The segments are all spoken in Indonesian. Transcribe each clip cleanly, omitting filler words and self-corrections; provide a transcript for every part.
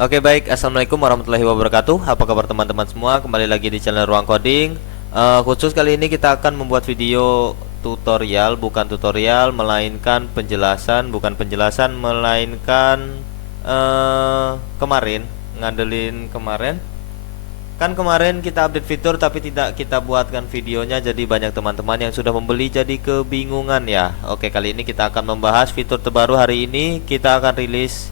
Oke baik, assalamualaikum warahmatullahi wabarakatuh. Apa kabar teman-teman semua? Kembali lagi di channel Ruang Coding. Khusus kali ini kita akan membuat video tutorial, bukan tutorial, melainkan penjelasan, bukan penjelasan, melainkan kemarin ngandelin kemarin. Kan kemarin kita update fitur tapi tidak kita buatkan videonya, jadi banyak teman-teman yang sudah membeli jadi kebingungan ya. Oke, kali ini kita akan membahas fitur terbaru hari ini. Kita akan rilis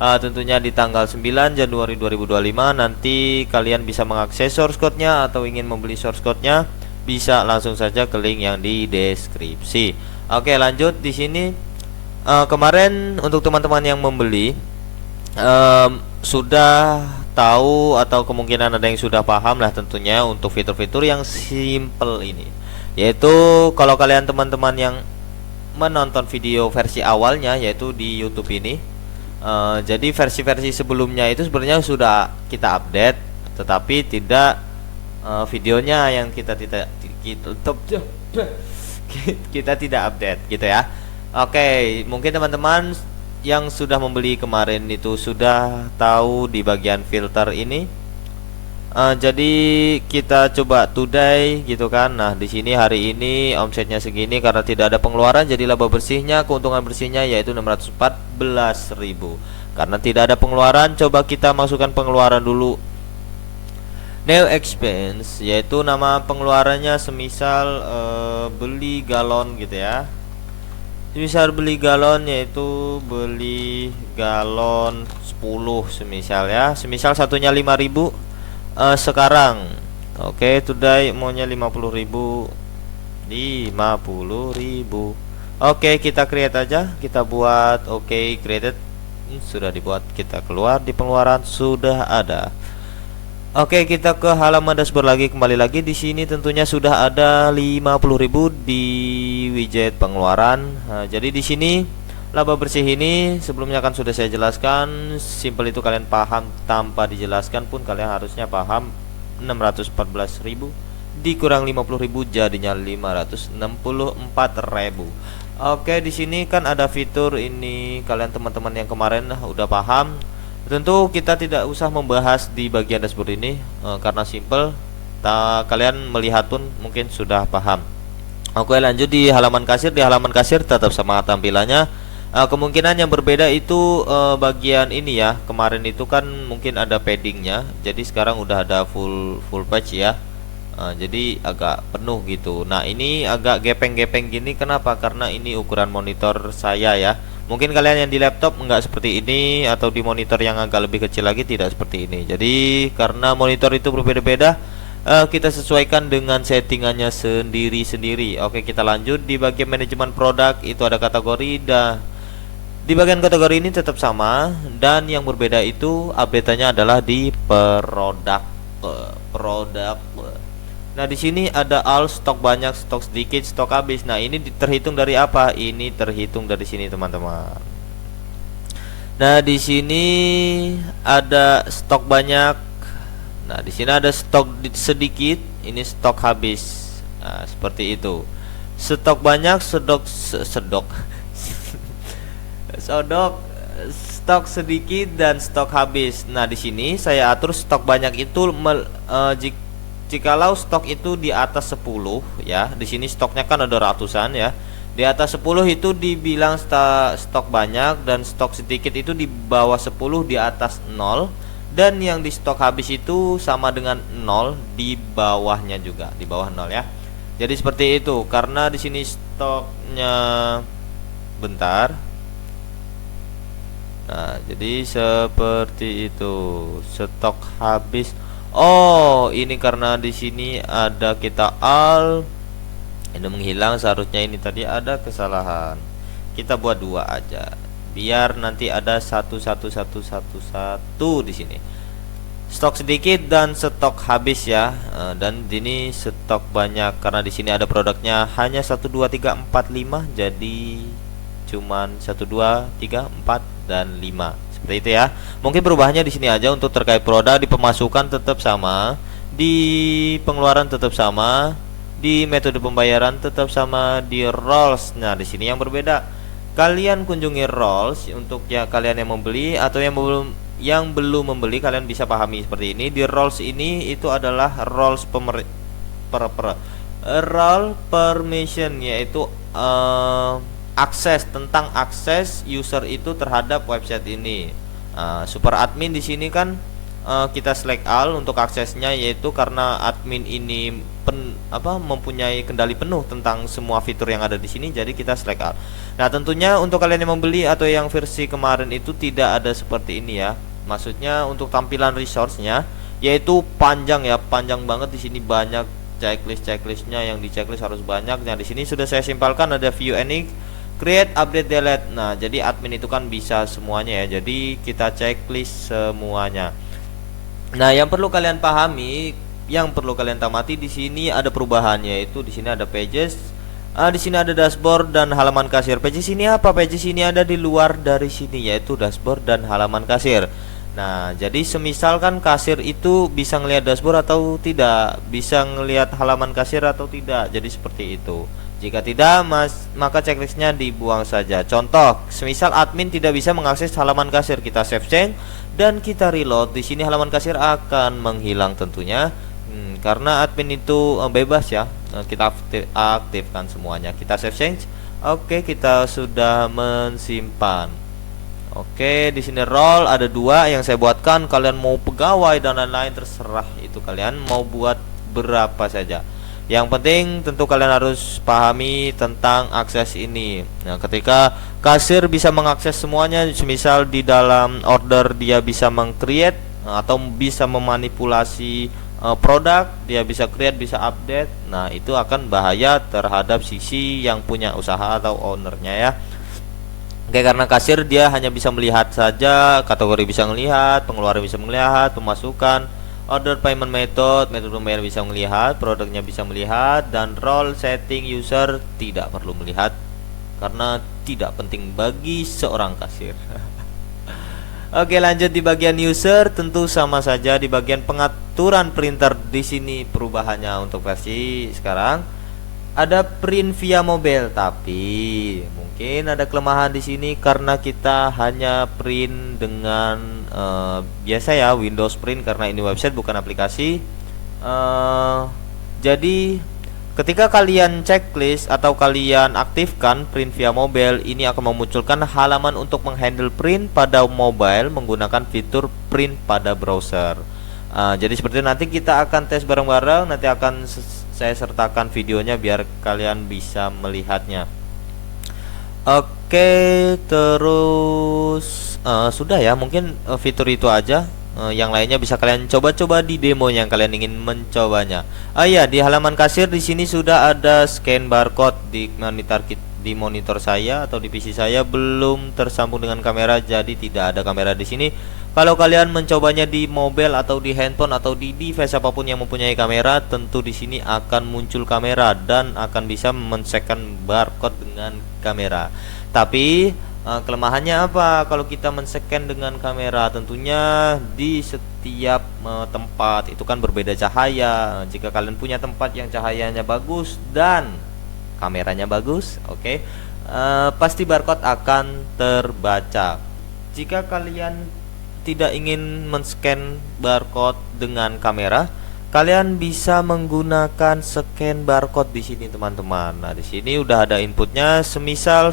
tentunya di tanggal 9 Januari 2025. Nanti kalian bisa mengakses source code-nya atau ingin membeli source code-nya bisa langsung saja ke link yang di deskripsi. Oke, lanjut di sini. Kemarin untuk teman-teman yang membeli sudah tahu atau kemungkinan ada yang sudah paham lah tentunya untuk fitur-fitur yang simple ini, yaitu kalau kalian teman-teman yang menonton video versi awalnya yaitu di YouTube ini, jadi versi-versi sebelumnya itu sebenarnya sudah kita update, tetapi tidak videonya yang kita tidak kita tidak update gitu ya. Oke, mungkin teman-teman yang sudah membeli kemarin itu sudah tahu di bagian filter ini. Jadi kita coba today gitu kan. Nah, di sini hari ini omsetnya segini karena tidak ada pengeluaran, jadi laba bersihnya, keuntungan bersihnya yaitu 614.000. Karena tidak ada pengeluaran, coba kita masukkan pengeluaran dulu. New expense yaitu nama pengeluarannya semisal beli galon gitu ya. Semisal beli galon yaitu beli galon 10 semisal ya. Semisal satunya 5.000 sekarang. Oke, today maunya 50.000. 50.000. Oke, kita create aja. Kita buat created. Sudah dibuat, kita keluar di pengeluaran sudah ada. Oke, kita ke halaman dashboard lagi, kembali lagi di sini tentunya sudah ada 50.000 di widget pengeluaran. Nah, jadi di sini laba bersih ini sebelumnya kan sudah saya jelaskan, simple itu kalian paham tanpa dijelaskan pun kalian harusnya paham. 614.000 dikurang 50.000 jadinya 564.000. Oke, di sini kan ada fitur ini, kalian teman-teman yang kemarin udah paham. Tentu kita tidak usah membahas di bagian dashboard ini karena simple. Kalian melihat pun mungkin sudah paham. Oke, lanjut di halaman kasir. Di halaman kasir tetap sama tampilannya. Kemungkinan yang berbeda itu bagian ini ya. Kemarin itu kan mungkin ada paddingnya, jadi sekarang udah ada full page ya. Jadi agak penuh gitu. Nah, ini agak gepeng-gepeng gini, kenapa? Karena ini ukuran monitor saya ya. Mungkin kalian yang di laptop enggak seperti ini, atau di monitor yang agak lebih kecil lagi tidak seperti ini. Jadi karena monitor itu berbeda-beda, kita sesuaikan dengan settingannya sendiri-sendiri. Oke, kita lanjut di bagian manajemen produk. Itu ada kategori, dan di bagian kategori ini tetap sama, dan yang berbeda itu update-nya adalah di produk. Nah, di sini ada all, stok banyak, stok sedikit, stok habis. Nah, ini terhitung dari apa? Ini terhitung dari sini, teman-teman. Nah, di sini ada stok banyak. Nah, di sini ada stok sedikit, ini stok habis. Nah, seperti itu. Stok banyak, stok sedikit dan stok habis. Nah, di sini saya atur stok banyak itu jikalau stok itu di atas 10 ya. Di sini stoknya kan ada ratusan ya. Di atas 10 itu dibilang stok banyak, dan stok sedikit itu di bawah 10 di atas 0, dan yang di stok habis itu sama dengan 0 di bawahnya juga, di bawah 0 ya. Jadi seperti itu. Karena di sini stoknya bentar. Nah, jadi seperti itu. Stok habis. Oh, ini karena di sini ada kita all ini menghilang, seharusnya ini tadi ada kesalahan. Kita buat dua aja biar nanti ada satu di sini. Stok sedikit dan stok habis ya. Dan ini stok banyak karena di sini ada produknya hanya 1 2 3 4 5, jadi cuman 1 2 3 4 dan 5. Seperti itu ya. Mungkin perubahannya di sini aja. Untuk terkait produk, di pemasukan tetap sama, di pengeluaran tetap sama, di metode pembayaran tetap sama, di roles. Nah, di sini yang berbeda. Kalian kunjungi roles untuk ya kalian yang membeli atau yang belum yang belum membeli kalian bisa pahami seperti ini. Di roles ini itu adalah roles role permission, yaitu akses, tentang akses user itu terhadap website ini. Super admin di sini kan kita select all untuk aksesnya, yaitu karena admin ini mempunyai kendali penuh tentang semua fitur yang ada di sini, jadi kita select all. Nah, tentunya untuk kalian yang membeli atau yang versi kemarin itu tidak ada seperti ini ya. Maksudnya untuk tampilan resource-nya yaitu panjang ya, panjang banget di sini, banyak checklistnya, yang di checklist harus banyak. Nah, di sini sudah saya simpelkan, ada view any, create, update, delete. Nah, jadi admin itu kan bisa semuanya ya. Jadi kita checklist semuanya. Nah, yang perlu kalian pahami, yang perlu kalian tamati di sini ada perubahannya, yaitu di sini ada pages, di sini ada dashboard dan halaman kasir. Pages ini apa? Pages ini ada di luar dari sini, yaitu dashboard dan halaman kasir. Nah, jadi semisal kan kasir itu bisa ngelihat dashboard atau tidak, bisa ngelihat halaman kasir atau tidak. Jadi seperti itu. Jika tidak, maka checklistnya dibuang saja. Contoh, semisal admin tidak bisa mengakses halaman kasir, kita save change dan kita reload. Di sini halaman kasir akan menghilang tentunya, karena admin itu bebas ya. Kita aktifkan semuanya. Kita save change. Oke, kita sudah mensimpan. Oke, di sini role ada 2 yang saya buatkan. Kalian mau pegawai dan lain-lain terserah, itu kalian mau buat berapa saja. Yang penting tentu kalian harus pahami tentang akses ini. Nah, ketika kasir bisa mengakses semuanya, misal di dalam order dia bisa meng-create atau bisa memanipulasi produk, dia bisa create, bisa update. Nah, itu akan bahaya terhadap sisi yang punya usaha atau ownernya ya. Oke, karena kasir dia hanya bisa melihat saja, kategori bisa melihat, pengeluaran bisa melihat, pemasukan, order payment method, metode pembayaran bisa melihat, produknya bisa melihat, dan role setting user tidak perlu melihat karena tidak penting bagi seorang kasir. Oke, lanjut di bagian user, tentu sama saja di bagian pengaturan printer. Di sini perubahannya untuk versi sekarang ada print via mobile, tapi mungkin ada kelemahan di sini karena kita hanya print dengan biasa ya, Windows Print, karena ini website bukan aplikasi. Jadi ketika kalian checklist atau kalian aktifkan print via mobile, ini akan memunculkan halaman untuk menghandle print pada mobile menggunakan fitur print pada browser. Jadi seperti itu, nanti kita akan tes bareng-bareng, nanti akan saya sertakan videonya biar kalian bisa melihatnya. Oke, terus sudah ya, mungkin fitur itu aja. Yang lainnya bisa kalian coba-coba di demo yang kalian ingin mencobanya. Ya, di halaman kasir di sini sudah ada scan barcode di monitor saya atau di PC saya belum tersambung dengan kamera, jadi tidak ada kamera di sini. Kalau kalian mencobanya di mobile atau di handphone atau di device apapun yang mempunyai kamera, tentu di sini akan muncul kamera dan akan bisa men-scan barcode dengan kamera. Tapi kelemahannya apa kalau kita men-scan dengan kamera? Tentunya di setiap tempat itu kan berbeda cahaya. Jika kalian punya tempat yang cahayanya bagus dan kameranya bagus, pasti barcode akan terbaca. Jika kalian tidak ingin men-scan barcode dengan kamera, kalian bisa menggunakan scan barcode di sini, teman-teman. Nah, di sini udah ada inputnya. Semisal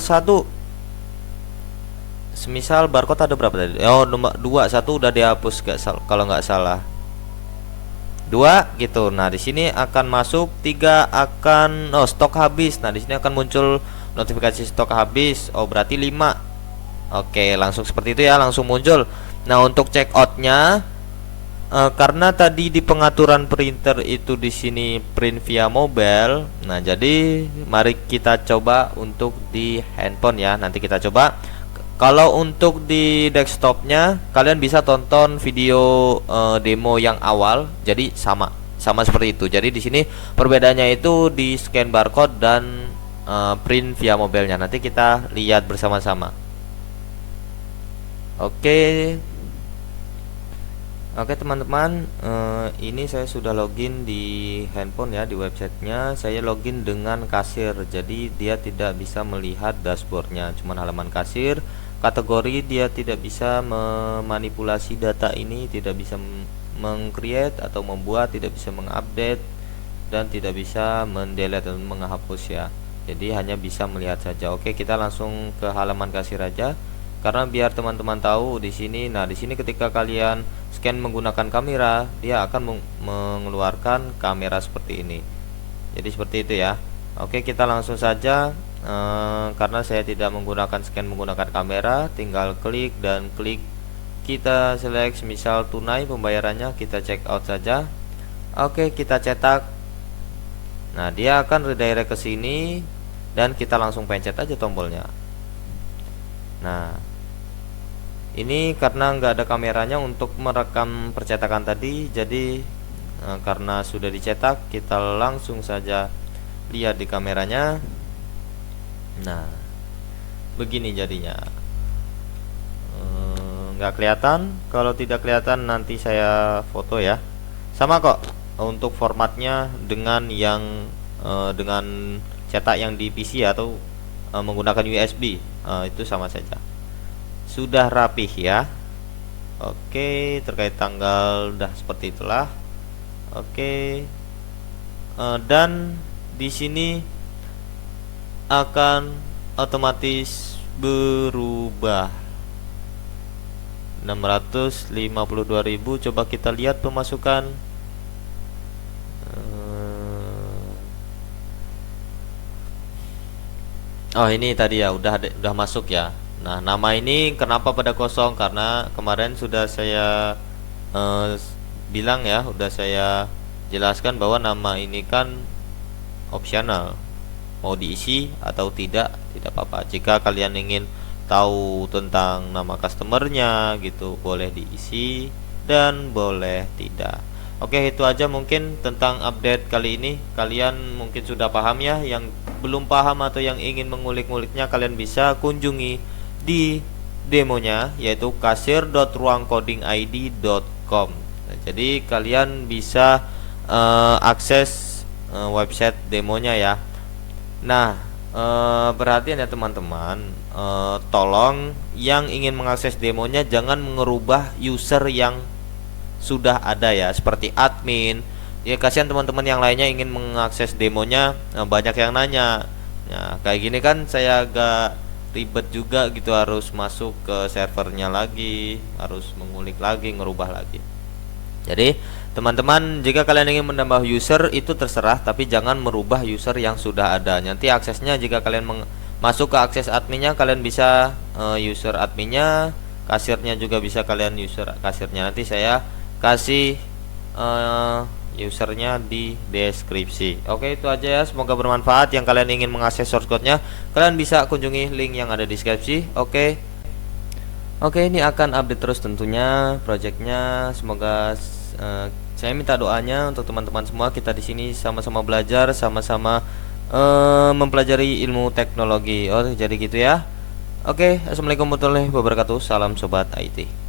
barcode ada berapa tadi? Nomor 2, 1 udah dihapus kalau nggak salah. 2 gitu. Nah, di sini akan masuk 3 akan stok habis. Nah, di sini akan muncul notifikasi stok habis. Berarti 5. Oke, langsung seperti itu ya, langsung muncul. Nah, untuk check outnya, karena tadi di pengaturan printer itu di sini print via mobile. Nah, jadi mari kita coba untuk di handphone ya. Nanti kita coba. Kalau untuk di desktopnya, kalian bisa tonton video demo yang awal. Jadi sama seperti itu. Jadi di sini perbedaannya itu di scan barcode dan print via mobilenya. Nanti kita lihat bersama-sama. Oke teman-teman, ini saya sudah login di handphone ya, di websitenya. Saya login dengan kasir, jadi dia tidak bisa melihat dashboardnya, cuman halaman kasir. kategori dia tidak bisa memanipulasi data ini, tidak bisa meng-create atau membuat, tidak bisa mengupdate, dan tidak bisa mendelete atau menghapus ya. Jadi hanya bisa melihat saja. Oke, kita langsung ke halaman kasir aja. Karena biar teman-teman tahu di sini. Nah, di sini ketika kalian scan menggunakan kamera, dia akan mengeluarkan kamera seperti ini. Jadi seperti itu ya. Oke, kita langsung saja. Karena saya tidak menggunakan scan menggunakan kamera, tinggal klik dan klik. Kita select misal tunai pembayarannya, kita check out saja. Oke, kita cetak. Nah, dia akan redirect ke sini dan kita langsung pencet aja tombolnya. Nah, ini karena nggak ada kameranya untuk merekam percetakan tadi, jadi karena sudah dicetak, kita langsung saja lihat di kameranya. Nah, begini jadinya. Nggak kelihatan. Kalau tidak kelihatan nanti saya foto ya. Sama kok untuk formatnya dengan yang dengan cetak yang di PC atau menggunakan USB, itu sama saja. Sudah rapih ya. Oke, terkait tanggal udah seperti itulah. Oke, dan di sini akan otomatis berubah 652.000. Coba kita lihat pemasukan. Oh, ini tadi ya udah masuk ya. Nah, nama ini kenapa pada kosong? Karena kemarin sudah saya bilang ya, udah saya jelaskan bahwa nama ini kan opsional. Mau diisi atau tidak apa-apa. Jika kalian ingin tahu tentang nama customernya gitu, boleh diisi dan boleh tidak. Oke, itu aja mungkin tentang update kali ini. Kalian mungkin sudah paham ya. Yang belum paham atau yang ingin mengulik-nguliknya, kalian bisa kunjungi di demonya, yaitu kasir.ruangcodingid.com. Nah, jadi kalian bisa akses website demonya ya. Nah, perhatian ya teman-teman, tolong yang ingin mengakses demonya jangan mengubah user yang sudah ada ya, seperti admin ya. Kasihan teman-teman yang lainnya ingin mengakses demonya, banyak yang nanya. Nah, kayak gini kan saya agak ribet juga gitu, harus masuk ke servernya lagi, harus mengulik lagi, ngerubah lagi. Jadi teman-teman, jika kalian ingin menambah user itu terserah, tapi jangan merubah user yang sudah ada. Nanti aksesnya, jika kalian masuk ke akses adminnya, kalian bisa user adminnya, kasirnya juga bisa kalian user kasirnya. Nanti saya kasih usernya di deskripsi. Oke, itu aja ya, semoga bermanfaat. Yang kalian ingin mengakses source code-nya, kalian bisa kunjungi link yang ada di deskripsi. Oke, ini akan update terus tentunya projectnya. Semoga saya minta doanya untuk teman-teman semua. Kita di sini sama-sama belajar, sama-sama mempelajari ilmu teknologi. Oh, jadi gitu ya. Oke, assalamualaikum warahmatullahi wabarakatuh. Salam sobat IT.